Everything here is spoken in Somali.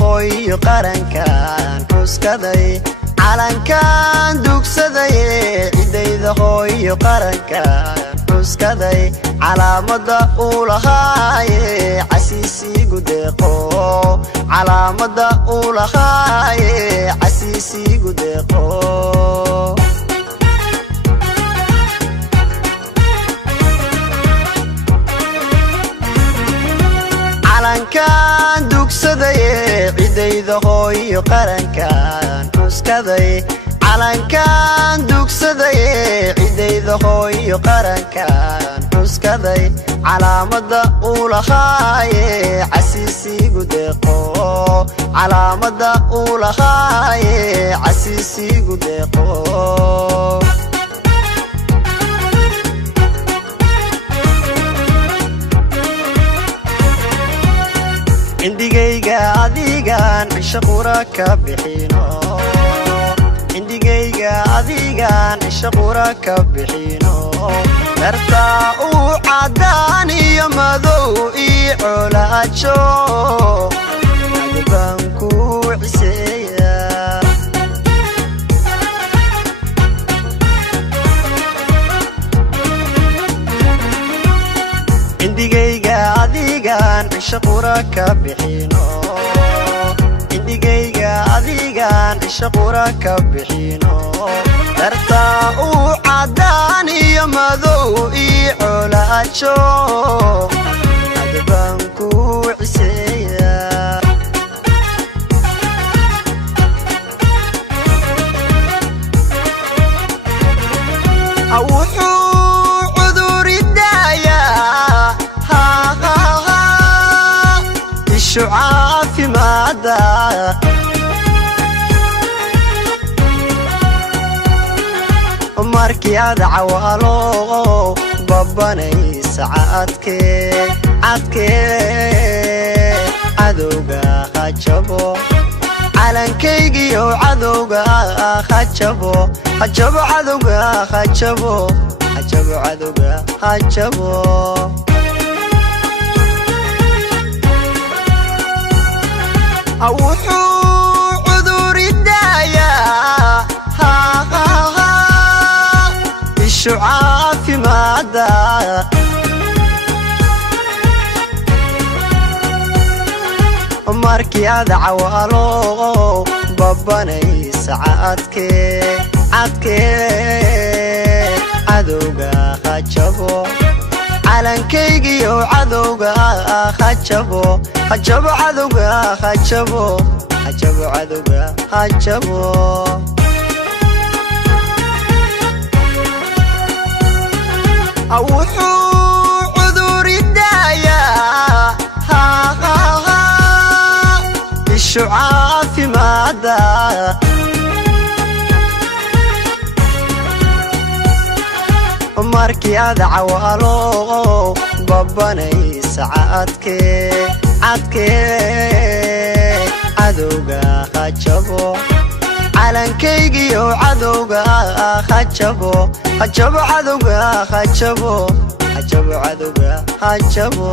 hooyo qarankan xuskaday calankan dugsaday cidayda hooyo qarankan xuskaday calaamada uu lahaaye casiisigu deeqo calaamada uu lahaaye casiisigu deeqo calankan dugsaday cidayda hooyo qarankan xuskaday calankan dugsaday cidayda hooyo qarankan xuskaday calaamada uu lahaaye casiisigu deeqo calaamada uu lahaaye casiisigu deeqo indigayga adigan cisho qura ka bixino indigayga adigan cisho qura ka bixino dartaa uu cadaan iyo madow ii colaajo adbaan ku ciseeya indigayga adigan cisho qura ka bixino indigayga adigan cisho qura ka bixino dartaa uu cadaan iyo madow ii colaajo adbaan ku ciseeya عافي ماذا markii aad cawaalo babanay saacadkee cadowga hajabo calankaygiyo cadowga hajabo cadowga hajabo cadowga hajabo wuxuu cudur idaayaa ishu caafimaada markii aad cawaalo babanay saacadkee cadowga hajabo calankaygiyo cadowga hajabo cadowga hajabo cadowga hajabo wuxuu cudur idaayaa ishu caafimaada markii aad cawaalo babanay saacadkee cadowga hajabo calankaygiyo cadowga hajabo cadowga hajabo cadowga hajabo